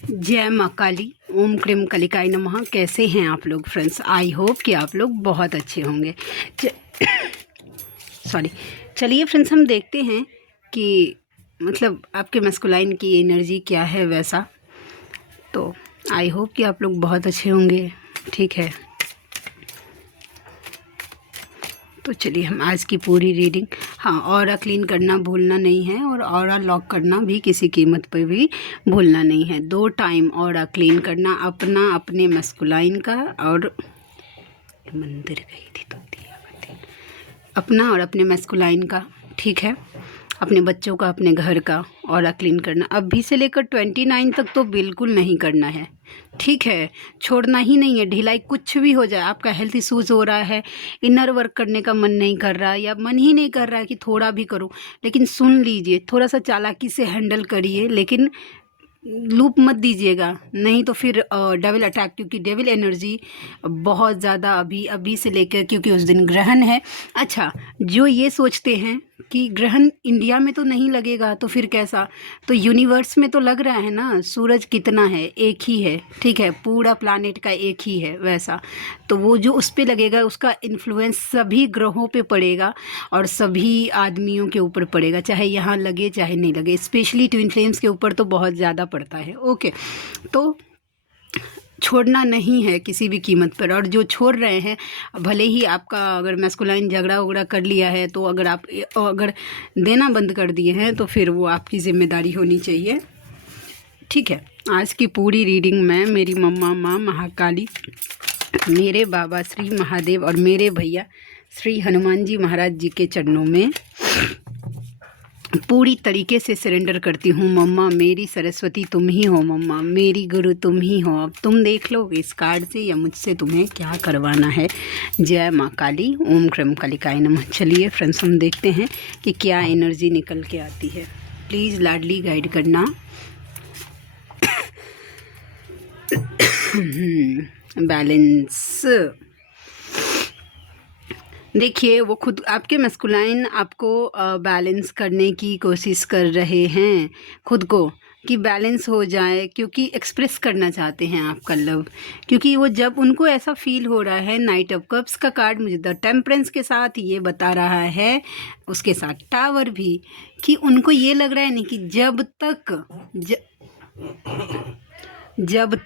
जय माँ काली। ओम क्रीम कलिकाय नमः। कैसे हैं आप लोग फ्रेंड्स? आई होप कि आप लोग बहुत अच्छे होंगे। सॉरी। चलिए फ्रेंड्स, हम देखते हैं कि मतलब आपके मस्कुलाइन की एनर्जी क्या है वैसा। तो आई होप कि आप लोग बहुत अच्छे होंगे। ठीक है, तो चलिए हम आज की पूरी रीडिंग, हाँ, ऑरा क्लीन करना भूलना नहीं है और ऑरा लॉक करना भी किसी कीमत पर भी भूलना नहीं है। 2 टाइम ऑरा क्लीन करना, अपना, अपने मस्कुलाइन का, और मंदिर गई थी तो दिया बत्ती, अपना और अपने मस्कुलाइन का। ठीक है, अपने बच्चों का, अपने घर का ऑरा क्लीन करना। अभी से लेकर 29 तक तो बिल्कुल नहीं करना है। ठीक है, छोड़ना ही नहीं है। ढिलाई कुछ भी हो जाए, आपका हेल्थ इशूज़ हो रहा है, इनर वर्क करने का मन नहीं कर रहा, या मन ही नहीं कर रहा है कि थोड़ा भी करूं, लेकिन सुन लीजिए, थोड़ा सा चालाकी से हैंडल करिए, लेकिन लूप मत दीजिएगा, नहीं तो फिर डेविल अटैक, क्योंकि डेविल एनर्जी बहुत ज़्यादा अभी अभी से लेकर, क्योंकि उस दिन ग्रहण है। अच्छा, जो ये सोचते हैं कि ग्रहण इंडिया में तो नहीं लगेगा तो फिर कैसा, तो यूनिवर्स में तो लग रहा है ना। सूरज कितना है, एक ही है। ठीक है, पूरा प्लानेट का एक ही है वैसा। तो वो जो उस पर लगेगा, उसका इन्फ्लुएंस सभी ग्रहों पे पड़ेगा और सभी आदमियों के ऊपर पड़ेगा, चाहे यहाँ लगे चाहे नहीं लगे। स्पेशली ट्विन फ्लेम्स के ऊपर तो बहुत ज़्यादा पड़ता है। ओके, तो छोड़ना नहीं है किसी भी कीमत पर। और जो छोड़ रहे हैं, भले ही आपका अगर मैस्कुलाइन झगड़ा उगड़ा कर लिया है, तो अगर आप अगर देना बंद कर दिए हैं तो फिर वो आपकी ज़िम्मेदारी होनी चाहिए। ठीक है, आज की पूरी रीडिंग में मेरी मम्मा माँ महाकाली, मेरे बाबा श्री महादेव और मेरे भैया श्री हनुमान जी महाराज जी के चरणों में पूरी तरीके से सरेंडर करती हूँ। मम्मा मेरी सरस्वती तुम ही हो, मम्मा मेरी गुरु तुम ही हो। अब तुम देख लो इस कार्ड से या मुझसे तुम्हें क्या करवाना है। जय माँ काली। ओम क्रम कालिकाय नमः। चलिए फ्रेंड्स, हम देखते हैं कि क्या एनर्जी निकल के आती है। प्लीज़ लाडली गाइड करना। बैलेंस। देखिए, वो खुद आपके मस्कुलाइन आपको बैलेंस करने की कोशिश कर रहे हैं खुद को, कि बैलेंस हो जाए, क्योंकि एक्सप्रेस करना चाहते हैं आपका लव। क्योंकि वो जब उनको ऐसा फील हो रहा है, नाइट ऑफ कप्स का कार्ड मुझे द टेम्परेंस के साथ ये बता रहा है, उसके साथ टावर भी, कि उनको ये लग रहा है नहीं कि जब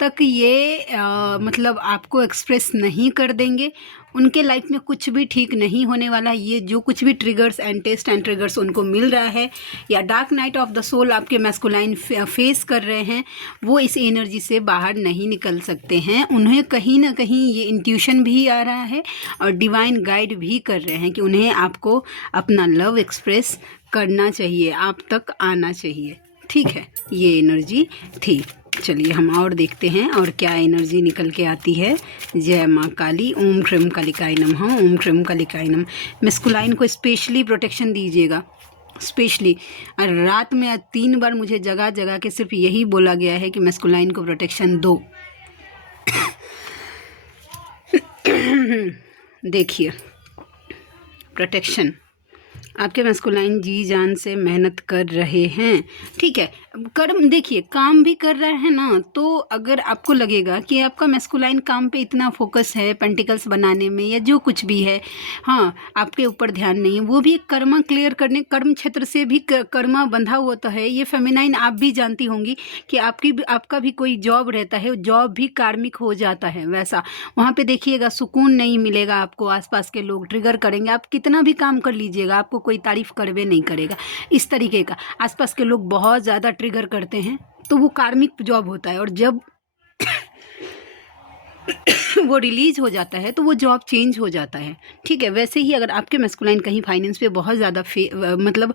तक ये मतलब आपको एक्सप्रेस नहीं कर देंगे, उनके लाइफ में कुछ भी ठीक नहीं होने वाला। ये जो कुछ भी triggers and test and triggers उनको मिल रहा है, या dark night of the soul आपके मैस्कुलाइन फेस कर रहे हैं, वो इस एनर्जी से बाहर नहीं निकल सकते हैं। उन्हें कहीं ना कहीं ये इंट्यूशन भी आ रहा है और डिवाइन गाइड भी कर रहे हैं कि उन्हें आपको अपना लव एक्सप्रेस करना चाहिए, आप तक आना चाहिए। ठीक है, ये एनर्जी थी। चलिए हम और देखते हैं और क्या एनर्जी निकल के आती है। जय माँ काली। ओम क्रम कालिकाय नमः। ओम क्रम कालिकाय नमः। मस्कुलाइन को स्पेशली प्रोटेक्शन दीजिएगा, स्पेशली। और रात में 3 बार मुझे जगह जगह के सिर्फ यही बोला गया है कि मस्कुलाइन को प्रोटेक्शन दो। देखिए, प्रोटेक्शन आपके मस्कुलाइन जी जान से मेहनत कर रहे हैं। ठीक है, कर्म देखिए, काम भी कर रहा है ना। तो अगर आपको लगेगा कि आपका मस्कुलाइन काम पे इतना फोकस है, पेंटिकल्स बनाने में या जो कुछ भी है, हाँ, आपके ऊपर ध्यान नहीं है, वो भी कर्मा क्लियर करने, कर्म क्षेत्र से भी कर्मा बंधा हुआ तो है। ये फेमिनाइन आप भी जानती होंगी कि आपका भी कोई जॉब रहता है, जॉब भी कार्मिक हो जाता है वैसा। वहाँ पे देखिएगा सुकून नहीं मिलेगा आपको, आसपास के लोग ट्रिगर करेंगे, आप कितना भी काम कर लीजिएगा आपको कोई तारीफ करवे नहीं करेगा। इस तरीके का आसपास के लोग बहुत ज़्यादा ट्रिगर करते हैं, तो वो कार्मिक जॉब होता है। और जब वो रिलीज हो जाता है तो वो जॉब चेंज हो जाता है। ठीक है, वैसे ही अगर आपके मस्कुलाइन कहीं फाइनेंस पे बहुत ज़्यादा मतलब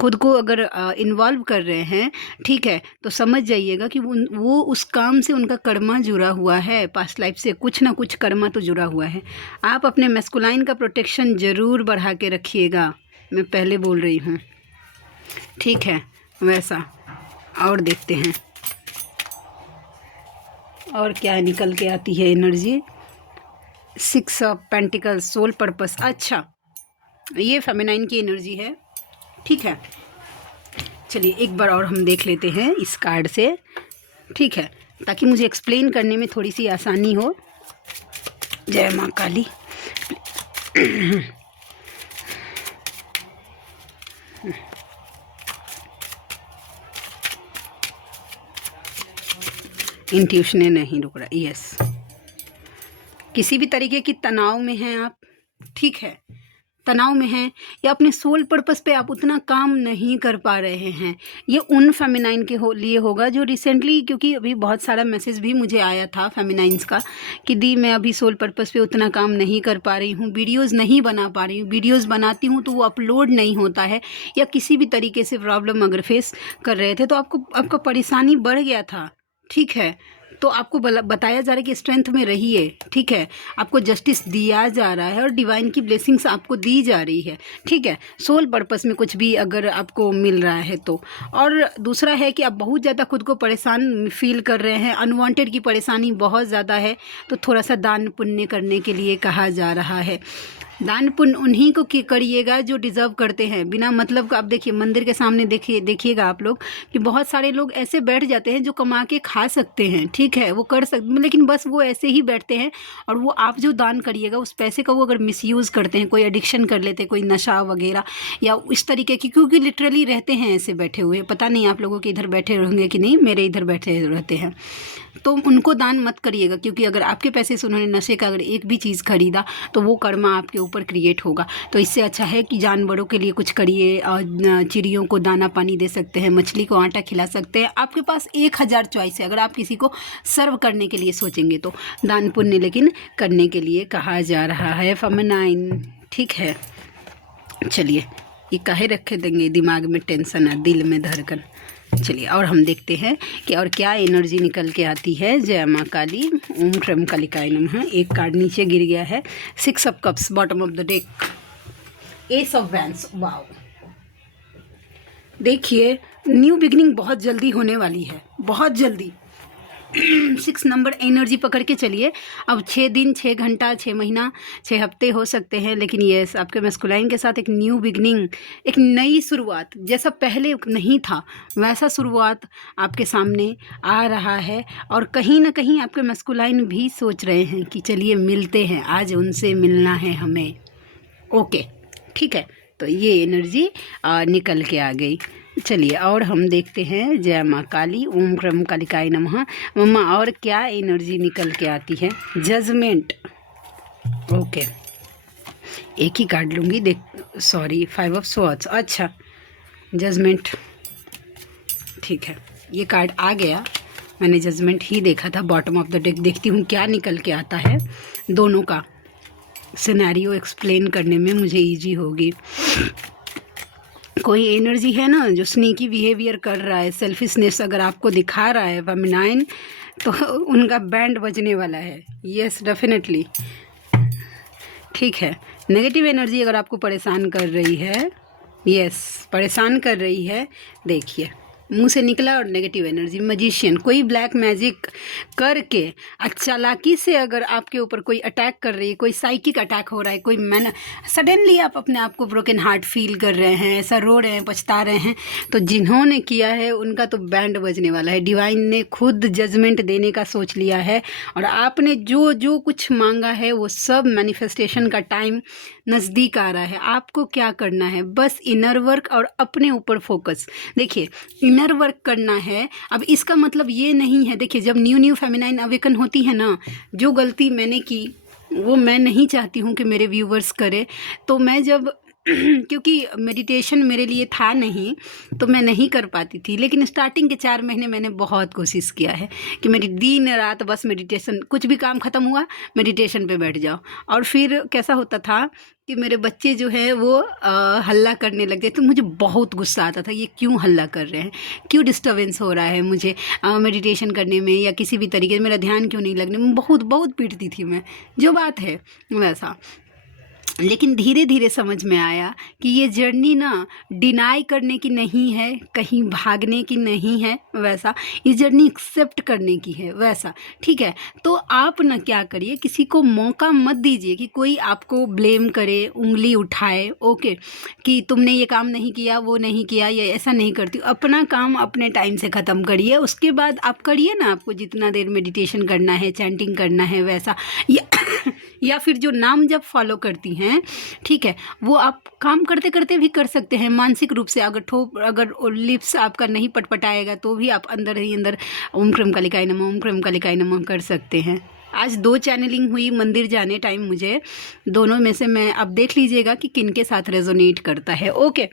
खुद को अगर इन्वॉल्व कर रहे हैं, ठीक है, तो समझ जाइएगा कि वो उस काम से उनका कर्मा जुड़ा हुआ है, पास्ट लाइफ से कुछ ना कुछ कर्मा तो जुड़ा हुआ है। आप अपने मस्कुलाइन का प्रोटेक्शन ज़रूर बढ़ा के रखिएगा, मैं पहले बोल रही हूँ। ठीक है, वैसा। और देखते हैं और क्या निकल के आती है energy. 6 of pentacles, soul purpose. अच्छा, ये फेमिनाइन की एनर्जी है। ठीक है, चलिए एक बार और हम देख लेते हैं इस कार्ड से। ठीक है, ताकि मुझे एक्सप्लेन करने में थोड़ी सी आसानी हो। जय माँ काली। इंट्यूशन नहीं रुक रहा। यस, किसी भी तरीके की तनाव में हैं आप, ठीक है, तनाव में हैं या अपने सोल पर्पस पे आप उतना काम नहीं कर पा रहे हैं, ये उन फेमिनाइन के लिए होगा जो रिसेंटली, क्योंकि अभी बहुत सारा मैसेज भी मुझे आया था फेमिनाइंस का कि दी मैं अभी सोल पर्पस पे उतना काम नहीं कर पा रही हूँ, वीडियोज़ नहीं बना पा रही हूँ, वीडियोज़ बनाती हूँ तो वो अपलोड नहीं होता है, या किसी भी तरीके से प्रॉब्लम अगर फेस कर रहे थे तो आपका परेशानी बढ़ गया था, ठीक है। तो आपको बताया जा रहा है कि स्ट्रेंथ में रहिए, ठीक है, आपको जस्टिस दिया जा रहा है और डिवाइन की ब्लेसिंग्स आपको दी जा रही है, ठीक है। सोल पर्पस में कुछ भी अगर आपको मिल रहा है तो। और दूसरा है कि आप बहुत ज़्यादा खुद को परेशान फील कर रहे हैं, अनवांटेड की परेशानी बहुत ज़्यादा है, तो थोड़ा सा दान पुण्य करने के लिए कहा जा रहा है। दान पुण्य उन्हीं को करिएगा जो डिज़र्व करते हैं, बिना मतलब का। आप देखिए मंदिर के सामने देखिएगा आप लोग कि बहुत सारे लोग ऐसे बैठ जाते हैं जो कमा के खा सकते हैं, ठीक है, वो कर सकते, लेकिन बस वो ऐसे ही बैठते हैं। और वो आप जो दान करिएगा उस पैसे का वो अगर मिसयूज़ करते हैं, कोई एडिक्शन कर लेते हैं, कोई नशा वगैरह या इस तरीके की, क्योंकि लिटरली रहते हैं ऐसे बैठे हुए। पता नहीं आप लोगों के इधर बैठे रहेंगे कि नहीं, मेरे इधर बैठे रहते हैं, तो उनको दान मत करिएगा, क्योंकि अगर आपके पैसे से उन्होंने नशे का अगर एक भी चीज़ खरीदा तो वो कर्मा आपके ऊपर क्रिएट होगा। तो इससे अच्छा है कि जानवरों के लिए कुछ करिए, और चिड़ियों को दाना पानी दे सकते हैं, मछली को आटा खिला सकते हैं। आपके पास 1000 चॉइस है, अगर आप किसी को सर्व करने के लिए सोचेंगे तो। दान पुण्य लेकिन करने के लिए कहा जा रहा है फेमिनाइन, ठीक है। चलिए, ये काहे रखे देंगे दिमाग में टेंशन है, दिल में धड़कन। चलिए और हम देखते हैं कि और क्या एनर्जी निकल के आती है। जय माँ काली, ओम क्रम कालिकाय नमः। एक कार्ड नीचे गिर गया है, 6 of cups, bottom of the deck, S of wands. Wow, देखिए न्यू बिगिनिंग बहुत जल्दी होने वाली है, बहुत जल्दी। 6 नंबर एनर्जी पकड़ के चलिए। अब 6 दिन, 6 घंटा, 6 महीना, 6 हफ्ते हो सकते हैं, लेकिन यस, आपके मैस्कुलाइन के साथ एक न्यू बिगनिंग, एक नई शुरुआत, जैसा पहले नहीं था वैसा शुरुआत आपके सामने आ रहा है। और कहीं ना कहीं आपके मैस्कुलाइन भी सोच रहे हैं कि चलिए मिलते हैं, आज उनसे मिलना है हमें। ओके, ठीक है, तो ये एनर्जी निकल के आ गई। चलिए और हम देखते हैं। जय माँ काली, ओम क्रम कालिकाय नमः। मम्मा और क्या एनर्जी निकल के आती है। जजमेंट, ओके, एक ही कार्ड लूँगी, देख, सॉरी, 5 ऑफ स्वॉर्ड्स। अच्छा, जजमेंट, ठीक है, ये कार्ड आ गया, मैंने जजमेंट ही देखा था। बॉटम ऑफ द डेक देखती हूँ क्या निकल के आता है। दोनों का सिनेरियो एक्सप्लेन करने में मुझे ईजी होगी। कोई एनर्जी है ना जो स्नीकी बिहेवियर कर रहा है, सेल्फिशनेस अगर आपको दिखा रहा है फेमिनाइन, तो उनका बैंड बजने वाला है। यस, डेफिनेटली, ठीक है। नेगेटिव एनर्जी अगर आपको परेशान कर रही है, यस, परेशान कर रही है, देखिए मुंह से निकला और नेगेटिव एनर्जी। मैजिशियन, कोई ब्लैक मैजिक करके चालाकी से अगर आपके ऊपर कोई अटैक कर रही है, कोई साइकिक अटैक हो रहा है, कोई मैन सडनली आप अपने आप को ब्रोकन हार्ट फील कर रहे हैं, ऐसा रो रहे हैं, पछता रहे हैं, तो जिन्होंने किया है उनका तो बैंड बजने वाला है। डिवाइन ने खुद जजमेंट देने का सोच लिया है, और आपने जो जो कुछ मांगा है वो सब मैनिफेस्टेशन का टाइम नज़दीक आ रहा है। आपको क्या करना है, बस इनर वर्क और अपने ऊपर फोकस। देखिए, इनर वर्क करना है। अब इसका मतलब ये नहीं है, देखिए जब न्यू फेमिनाइन अवेकन होती है ना, जो गलती मैंने की वो मैं नहीं चाहती हूँ कि मेरे व्यूवर्स करें। तो मैं जब क्योंकि मेडिटेशन मेरे लिए था नहीं, तो मैं नहीं कर पाती थी, लेकिन स्टार्टिंग के 4 महीने मैंने बहुत कोशिश किया है कि मेरी दिन रात बस मेडिटेशन, कुछ भी काम ख़त्म हुआ मेडिटेशन पे बैठ जाओ। और फिर कैसा होता था कि मेरे बच्चे जो है वो हल्ला करने लग गए, तो मुझे बहुत गुस्सा आता था, ये क्यों हल्ला कर रहे हैं, क्यों डिस्टर्बेंस हो रहा है मुझे मेडिटेशन करने में, या किसी भी तरीके से मेरा ध्यान क्यों नहीं लगने में, बहुत बहुत पीटती थी मैं, जो बात है वैसा। लेकिन धीरे धीरे समझ में आया कि ये जर्नी ना डिनाई करने की नहीं है, कहीं भागने की नहीं है वैसा, ये जर्नी एक्सेप्ट करने की है वैसा। ठीक है, तो आप ना क्या करिए, किसी को मौका मत दीजिए कि कोई आपको ब्लेम करे, उंगली उठाए, ओके, कि तुमने ये काम नहीं किया, वो नहीं किया, ये ऐसा नहीं करती। अपना काम अपने टाइम से ख़त्म करिए, उसके बाद आप करिए ना, आपको जितना देर मेडिटेशन करना है, चैंटिंग करना है वैसा, या या फिर जो नाम जब फॉलो करती हैं, ठीक है, वो आप काम करते करते भी कर सकते हैं मानसिक रूप से। अगर लिप्स आपका नहीं पटपटाएगा तो भी आप अंदर ही अंदर ओम क्रम कालिकाय नमः, ओम क्रम कालिकाय नमः कर सकते हैं। आज 2 चैनलिंग हुई मंदिर जाने टाइम मुझे, दोनों में से मैं अब देख लीजिएगा कि किन के साथ रेजोनेट करता है। ओके,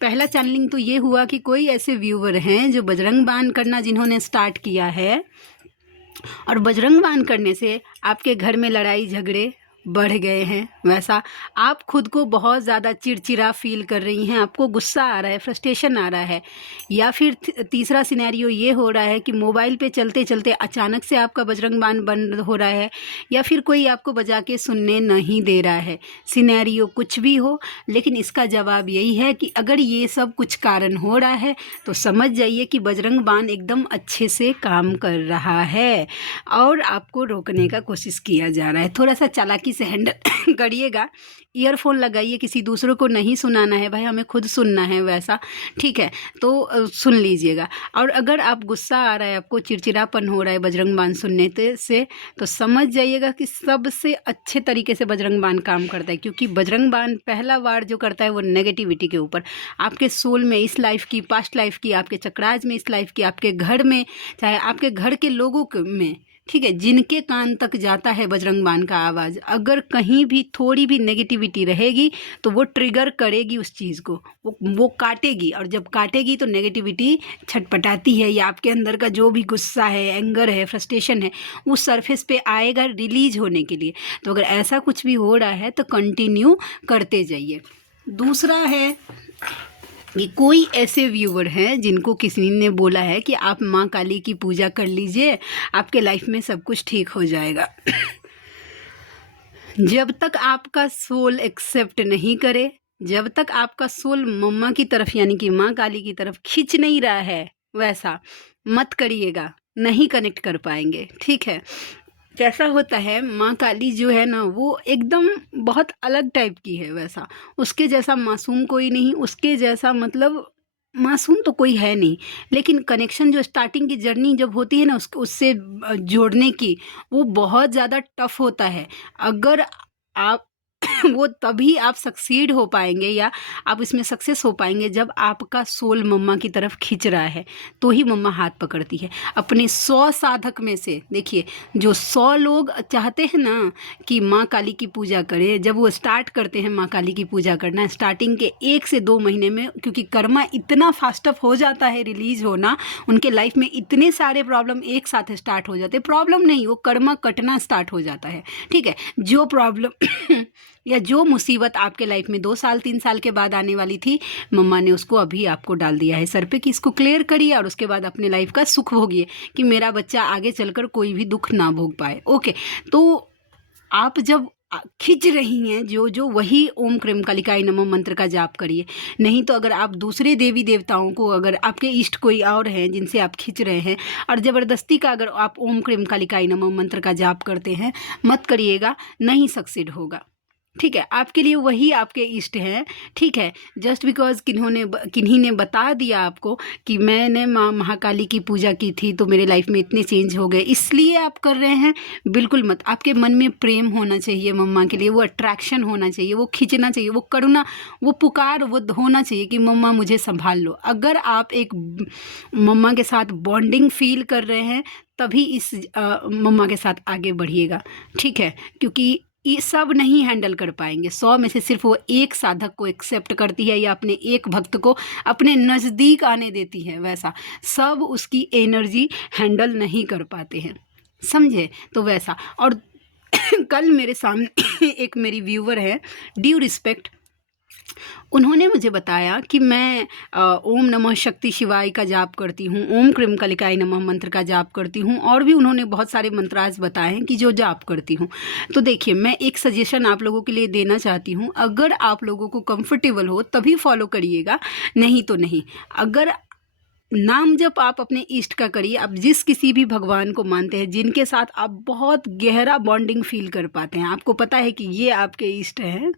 पहला चैनलिंग तो ये हुआ कि कोई ऐसे व्यूवर हैं जो बजरंग बाण करना जिन्होंने स्टार्ट किया है, और बजरंग बाण करने से आपके घर में लड़ाई झगड़े बढ़ गए हैं वैसा, आप खुद को बहुत ज़्यादा चिड़चिड़ा फील कर रही हैं, आपको गुस्सा आ रहा है, फ्रस्ट्रेशन आ रहा है, या फिर तीसरा सिनेरियो ये हो रहा है कि मोबाइल पे चलते चलते अचानक से आपका बजरंग बाण बंद हो रहा है, या फिर कोई आपको बजा के सुनने नहीं दे रहा है। सिनेरियो कुछ भी हो, लेकिन इसका जवाब यही है कि अगर ये सब कुछ कारण हो रहा है तो समझ जाइए कि बजरंग बाण एकदम अच्छे से काम कर रहा है और आपको रोकने का कोशिश किया जा रहा है। थोड़ा सा चालाकी से हैंडल करिएगा, ईयरफोन लगाइए, किसी दूसरों को नहीं सुनाना है भाई, हमें खुद सुनना है वैसा। ठीक है, तो सुन लीजिएगा। और अगर आप गुस्सा आ रहा है, आपको चिड़चिड़ापन हो रहा है बजरंग बाण सुनने से, तो समझ जाइएगा कि सबसे अच्छे तरीके से बजरंग बाण काम करता है, क्योंकि बजरंग बाण पहला वार जो करता है वो नेगेटिविटी के ऊपर, आपके सोल में, इस लाइफ की, पास्ट लाइफ की, आपके चक्राज में इस लाइफ की, आपके घर में, चाहे आपके घर के लोगों में, ठीक है, जिनके कान तक जाता है बजरंग बाण का आवाज़, अगर कहीं भी थोड़ी भी नेगेटिविटी रहेगी तो वो ट्रिगर करेगी उस चीज़ को, वो काटेगी, और जब काटेगी तो नेगेटिविटी छटपटाती है, या आपके अंदर का जो भी गुस्सा है, एंगर है, फ्रस्ट्रेशन है, वो सरफेस पे आएगा रिलीज होने के लिए। तो अगर ऐसा कुछ भी हो रहा है तो कंटिन्यू करते जाइए। दूसरा है कि कोई ऐसे व्यूवर हैं जिनको किसी ने बोला है कि आप माँ काली की पूजा कर लीजिए, आपके लाइफ में सब कुछ ठीक हो जाएगा। जब तक आपका सोल एक्सेप्ट नहीं करे, जब तक आपका सोल मम्मा की तरफ यानी कि माँ काली की तरफ खींच नहीं रहा है, वैसा मत करिएगा, नहीं कनेक्ट कर पाएंगे। ठीक है, कैसा होता है, माँ काली जो है ना वो एकदम बहुत अलग टाइप की है वैसा, उसके जैसा मासूम कोई नहीं, उसके जैसा मतलब मासूम तो कोई है नहीं, लेकिन कनेक्शन जो स्टार्टिंग की जर्नी जब होती है ना उससे जोड़ने की, वो बहुत ज़्यादा टफ होता है। अगर आप वो तभी आप सक्सीड हो पाएंगे या आप इसमें सक्सेस हो पाएंगे जब आपका सोल मम्मा की तरफ खींच रहा है, तो ही मम्मा हाथ पकड़ती है। अपने 100 साधक में से देखिए, जो 100 लोग चाहते हैं ना कि माँ काली की पूजा करें, जब वो स्टार्ट करते हैं माँ काली की पूजा करना स्टार्टिंग के 1 से 2 महीने में, क्योंकि कर्मा इतना फास्ट अप हो जाता है रिलीज होना, उनके लाइफ में इतने सारे प्रॉब्लम एक साथ स्टार्ट हो जाते हैं, प्रॉब्लम नहीं, वो कर्मा कटना स्टार्ट हो जाता है। ठीक है, जो प्रॉब्लम या जो मुसीबत आपके लाइफ में 2 साल 3 साल के बाद आने वाली थी, मम्मा ने उसको अभी आपको डाल दिया है सर पे कि इसको क्लियर करिए और उसके बाद अपने लाइफ का सुख भोगिए, कि मेरा बच्चा आगे चलकर कोई भी दुख ना भोग पाए। ओके, तो आप जब खींच रही हैं जो वही ओम क्रीम कालिकाय नमः मंत्र का जाप करिए। नहीं तो अगर आप दूसरे देवी देवताओं को, अगर आपके इष्ट कोई और हैं जिनसे आप खींच रहे हैं, और ज़बरदस्ती का अगर आप ओम क्रीम कालिकाय नमः मंत्र का जाप करते हैं, मत करिएगा, नहीं सक्सीड होगा। ठीक है, आपके लिए वही आपके इष्ट हैं। ठीक है, जस्ट बिकॉज किन्हीं ने बता दिया आपको कि मैंने माँ महाकाली की पूजा की थी तो मेरे लाइफ में इतने चेंज हो गए, इसलिए आप कर रहे हैं, बिल्कुल मत। आपके मन में प्रेम होना चाहिए मम्मा के लिए, वो अट्रैक्शन होना चाहिए, वो खींचना चाहिए, वो करुणा, वो पुकार, वो होना चाहिए कि मम्मा मुझे संभाल लो। अगर आप एक मम्मा के साथ बॉन्डिंग फील कर रहे हैं, तभी इस मम्मा के साथ आगे बढ़िएगा। ठीक है, क्योंकि ये सब नहीं हैंडल कर पाएंगे। 100 में से सिर्फ वो एक साधक को एक्सेप्ट करती है या अपने एक भक्त को अपने नज़दीक आने देती है, वैसा सब उसकी एनर्जी हैंडल नहीं कर पाते हैं, समझे? तो वैसा। और कल मेरे सामने एक मेरी व्यूवर है, ड्यू रिस्पेक्ट, उन्होंने मुझे बताया कि मैं ओम नमः शक्ति शिवाय का जाप करती हूँ, ओम क्रीम कलिकाय नमः मंत्र का जाप करती हूँ, और भी उन्होंने बहुत सारे मंत्रास बताए हैं कि जो जाप करती हूँ। तो देखिए, मैं एक सजेशन आप लोगों के लिए देना चाहती हूँ, अगर आप लोगों को कंफर्टेबल हो तभी फॉलो करिएगा, नहीं तो नहीं। अगर नाम जप आप अपने इष्ट का करिए, आप जिस किसी भी भगवान को मानते हैं, जिनके साथ आप बहुत गहरा बॉन्डिंग फील कर पाते हैं, आपको पता है कि ये आपके इष्ट हैं,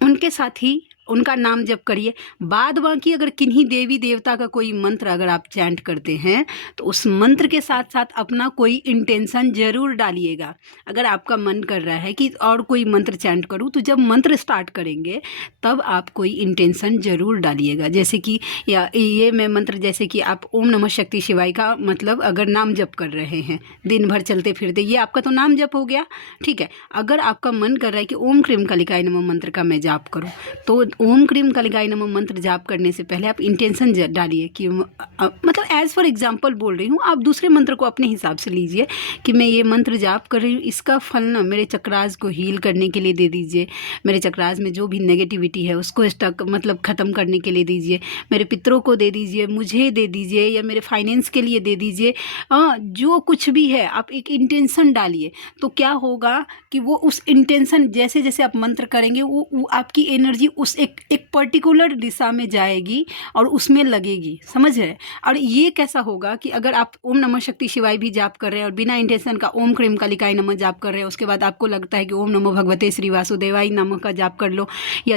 उनके साथ ही उनका नाम जप करिए। बाद बाकी अगर किन्हीं देवी देवता का कोई मंत्र अगर आप चैंट करते हैं तो उस मंत्र के साथ साथ अपना कोई इंटेंशन ज़रूर डालिएगा। अगर आपका मन कर रहा है कि और कोई मंत्र चैंट करूं, तो जब मंत्र स्टार्ट करेंगे तब आप कोई इंटेंशन ज़रूर डालिएगा। जैसे कि या ये मैं मंत्र, जैसे कि आप ओम नमः शक्ति शिवाय का मतलब अगर नाम जप कर रहे हैं दिन भर चलते फिरते, ये आपका तो नाम जप हो गया, ठीक है। अगर आपका मन कर रहा है कि ओम क्रीम कलिकाय नमः मंत्र का मैं जाप करूं, तो ओम क्रीम कलिकाय नमः मंत्र जाप करने से पहले आप इंटेंशन डालिए कि मतलब एज फॉर एग्जांपल बोल रही हूँ, आप दूसरे मंत्र को अपने हिसाब से लीजिए कि मैं ये मंत्र जाप कर रही हूँ, इसका फल ना मेरे चक्रास को हील करने के लिए दे दीजिए, मेरे चक्रास में जो भी नेगेटिविटी है उसको स्टक मतलब ख़त्म करने के लिए दीजिए, मेरे पितरों को दे दीजिए, मुझे दे दीजिए, या मेरे फाइनेंस के लिए दे दीजिए। जो कुछ भी है आप एक इंटेंशन डालिए, तो क्या होगा कि वो उस इंटेंशन जैसे जैसे आप मंत्र करेंगे वो आपकी एनर्जी उस एक पर्टिकुलर दिशा में जाएगी और उसमें लगेगी, समझ रहे। और ये कैसा होगा कि अगर आप ओम नमः शक्ति शिवाय भी जाप कर रहे हैं और बिना इंटेंशन का ओम क्रीम कलिकाय नमः जाप कर रहे हैं, उसके बाद आपको लगता है कि ओम नमो भगवते श्री वासुदेवाय नमः का जाप कर लो, या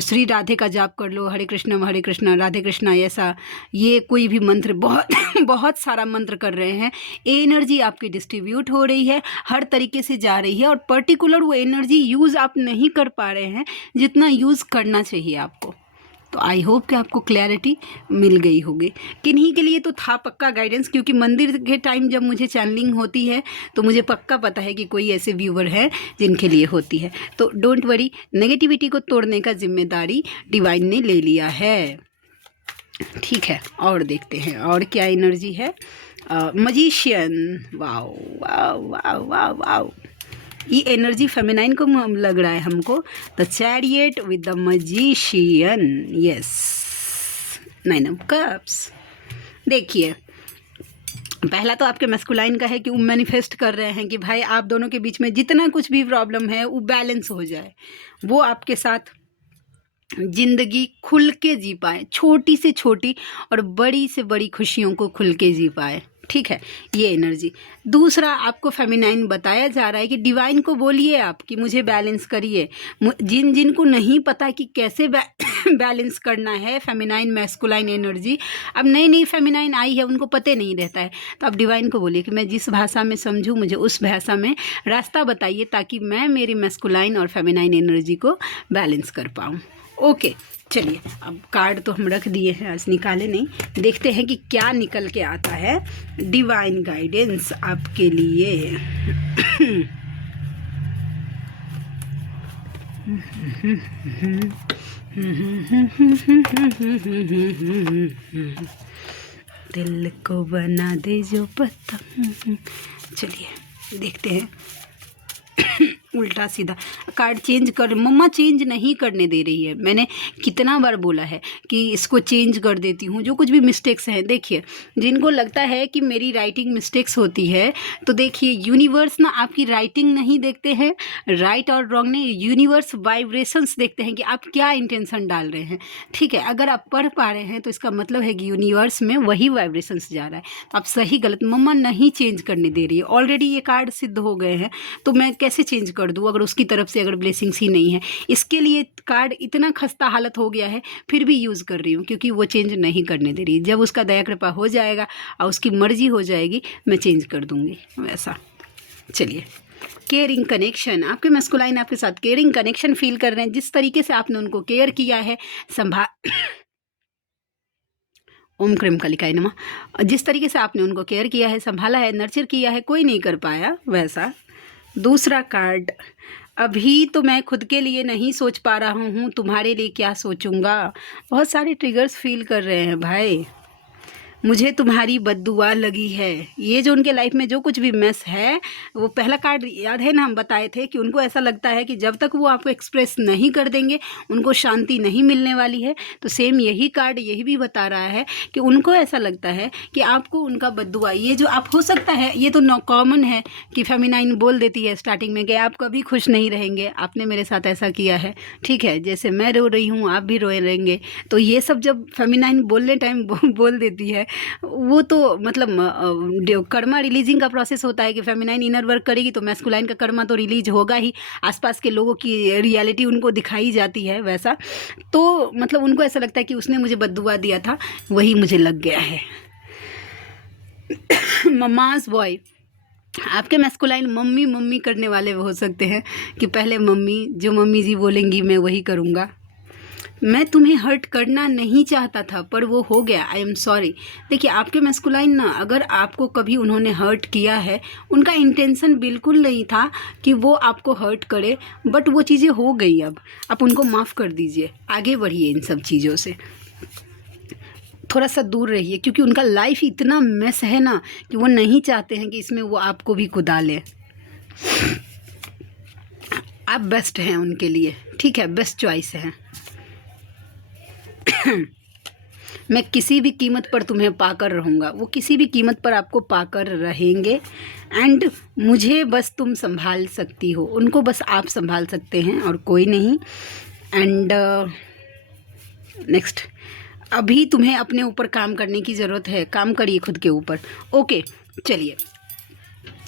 श्री राधे का जाप कर लो, हरे कृष्ण राधे कृष्ण, ऐसा ये कोई भी मंत्र बहुत बहुत सारा मंत्र कर रहे हैं, एनर्जी आपकी डिस्ट्रीब्यूट हो रही है, हर तरीके से जा रही है, और पर्टिकुलर वो एनर्जी यूज़ आप नहीं कर पा रहे हैं जितना यूज़ करना चाहिए आपको। तो आई होप कि आपको क्लैरिटी मिल गई होगी। किन्हीं के लिए तो था पक्का गाइडेंस, क्योंकि मंदिर के टाइम जब मुझे चैनलिंग होती है तो मुझे पक्का पता है कि कोई ऐसे व्यूवर हैं जिनके लिए होती है। तो डोंट वरी, नेगेटिविटी को तोड़ने का जिम्मेदारी डिवाइन ने ले लिया है, ठीक है। और देखते हैं और क्या एनर्जी है। Magician, wow wow wow wow wow, ये एनर्जी फेमिनाइन को लग रहा है हमको। The chariot with the magician, yes, 9 of cups. देखिए, पहला तो आपके मैस्कुलाइन का है कि वो मैनिफेस्ट कर रहे हैं कि भाई आप दोनों के बीच में जितना कुछ भी प्रॉब्लम है वो बैलेंस हो जाए, वो आपके साथ जिंदगी खुल के जी पाए, छोटी से छोटी और बड़ी से बड़ी खुशियों को खुल के जी पाए, ठीक है, ये एनर्जी। दूसरा, आपको फेमिनाइन बताया जा रहा है कि डिवाइन को बोलिए आप कि मुझे बैलेंस करिए। जिन को नहीं पता कि कैसे बैलेंस करना है फेमिनाइन मैस्कुलाइन एनर्जी, अब नई नई फेमिनाइन आई है, उनको पता नहीं रहता है, तो आप डिवाइन को बोलिए कि मैं जिस भाषा में समझूँ मुझे उस भाषा में रास्ता बताइए, ताकि मैं मेरी मैस्कुलाइन और फेमिनाइन एनर्जी को बैलेंस कर पाऊँ। ओके, चलिए, अब कार्ड तो हम रख दिए हैं, आज निकाले नहीं, देखते हैं कि क्या निकल के आता है डिवाइन गाइडेंस आपके लिए। दिल को बना दे जो पतंग। चलिए देखते हैं। उल्टा सीधा कार्ड चेंज कर, मम्मा चेंज नहीं करने दे रही है। मैंने कितना बार बोला है कि इसको चेंज कर देती हूँ, जो कुछ भी मिस्टेक्स हैं। देखिए, जिनको लगता है कि मेरी राइटिंग मिस्टेक्स होती है, तो देखिए यूनिवर्स ना आपकी राइटिंग नहीं देखते हैं, राइट और रॉन्ग नहीं, यूनिवर्स वाइब्रेशंस देखते हैं कि आप क्या इंटेंशन डाल रहे हैं, ठीक है। अगर आप पढ़ पा रहे हैं तो इसका मतलब है कि यूनिवर्स में वही वाइब्रेशंस जा रहा है। तो आप सही गलत मम्मा नहीं चेंज करने दे रही है, ऑलरेडी ये कार्ड सिद्ध हो गए हैं, तो मैं कैसे चेंज कर दूँ अगर उसकी तरफ से अगर ब्लेसिंग्स ही नहीं है। इसके लिए कार्ड इतना खस्ता हालत हो गया है, फिर भी यूज़ कर रही हूँ, क्योंकि वो चेंज नहीं करने दे रही। जब उसका दया कृपा हो जाएगा और उसकी मर्जी हो जाएगी, मैं चेंज कर दूँगी वैसा। चलिए, केयरिंग कनेक्शन, आपके मैस्कुलाइन आपके साथ केयरिंग कनेक्शन फील कर रहे हैं। जिस तरीके से आपने उनको केयर किया है, ओम क्रीम कलिकाय नमः, जिस तरीके से आपने उनको केयर किया है, संभाला है, नर्चर किया है, कोई नहीं कर पाया वैसा। दूसरा कार्ड, अभी तो मैं खुद के लिए नहीं सोच पा रहा हूँ, तुम्हारे लिए क्या सोचूंगा। बहुत सारे ट्रिगर्स फील कर रहे हैं भाई, मुझे तुम्हारी बद्दुआ लगी है। ये जो उनके लाइफ में जो कुछ भी मेस है, वो पहला कार्ड याद है ना, हम बताए थे कि उनको ऐसा लगता है कि जब तक वो आपको एक्सप्रेस नहीं कर देंगे उनको शांति नहीं मिलने वाली है। तो सेम यही कार्ड यही भी बता रहा है कि उनको ऐसा लगता है कि आपको उनका बद्दुआ, ये जो आप हो सकता है, ये तो कॉमन है कि फेमिनाइन बोल देती है स्टार्टिंग में कि आप कभी खुश नहीं रहेंगे, आपने मेरे साथ ऐसा किया है, ठीक है, जैसे मैं रो रही हूँ आप भी रोए रहेंगे। तो ये सब जब फेमिनाइन बोलने टाइम बोल देती है, वो तो मतलब कर्मा रिलीजिंग का प्रोसेस होता है कि फेमिनाइन इनर वर्क करेगी तो मैस्कुलाइन का कर्मा तो रिलीज होगा ही, आसपास के लोगों की रियलिटी उनको दिखाई जाती है वैसा। तो मतलब उनको ऐसा लगता है कि उसने मुझे बद्दुआ दिया था, वही मुझे लग गया है। ममास बॉय, आपके मैस्कुलाइन मम्मी मम्मी करने वाले हो सकते हैं कि पहले मम्मी, जो मम्मी जी बोलेंगी मैं वही करूँगा। मैं तुम्हें हर्ट करना नहीं चाहता था पर वो हो गया, आई एम सॉरी। देखिए आपके मैस्कुलाइन ना, अगर आपको कभी उन्होंने हर्ट किया है, उनका इंटेंशन बिल्कुल नहीं था कि वो आपको हर्ट करे, बट वो चीज़ें हो गई। अब आप उनको माफ़ कर दीजिए, आगे बढ़िए इन सब चीज़ों से, थोड़ा सा दूर रहिए, क्योंकि उनका लाइफ इतना मेस है ना कि वो नहीं चाहते हैं कि इसमें वो आपको भी कुदा ले। आप बेस्ट हैं उनके लिए, ठीक है, बेस्ट चॉइस है। मैं किसी भी कीमत पर तुम्हें पाकर रहूँगा, वो किसी भी कीमत पर आपको पाकर रहेंगे। एंड मुझे बस तुम संभाल सकती हो, उनको बस आप संभाल सकते हैं और कोई नहीं। एंड नेक्स्ट, अभी तुम्हें अपने ऊपर काम करने की ज़रूरत है, काम करिए खुद के ऊपर। ओके चलिए,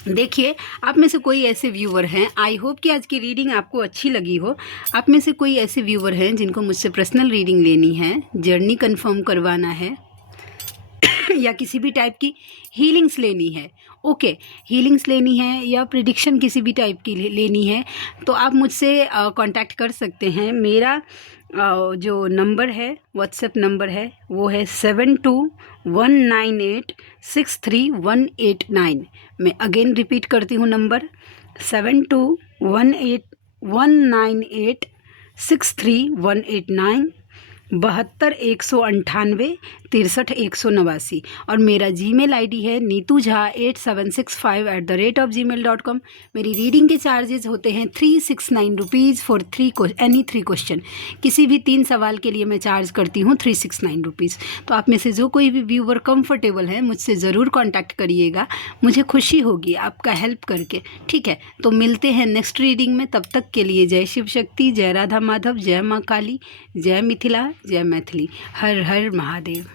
देखिए आप में से कोई ऐसे व्यूवर हैं, आई होप कि आज की रीडिंग आपको अच्छी लगी हो। आप में से कोई ऐसे व्यूवर हैं जिनको मुझसे पर्सनल रीडिंग लेनी है, जर्नी कंफर्म करवाना है या किसी भी टाइप की हीलिंग्स लेनी है। ओके, हीलिंग्स लेनी है या प्रिडिक्शन किसी भी टाइप की लेनी है तो आप मुझसे कांटेक्ट कर सकते हैं। मेरा जो नंबर है, व्हाट्सएप नंबर है, वो है 7219863189। मैं अगेन रिपीट करती हूँ नंबर 7219863189, 72 198 63 189। और मेरा जीमेल आईडी है neetujha8765@gmail.com। मेरी रीडिंग के चार्जेस होते हैं 369 रुपीज़ फॉर एनी 3 क्वेश्चन। किसी भी 3 सवाल के लिए मैं चार्ज करती हूँ 369 रुपीज़। तो आप में से जो कोई भी व्यूवर कंफर्टेबल है मुझसे ज़रूर कॉन्टैक्ट करिएगा, मुझे खुशी होगी आपका हेल्प करके, ठीक है। तो मिलते हैं नेक्स्ट रीडिंग में, तब तक के लिए जय शिव शक्ति, जय राधा माधव, जय माँ काली, जय मिथिला, जय मैथिली, हर हर महादेव।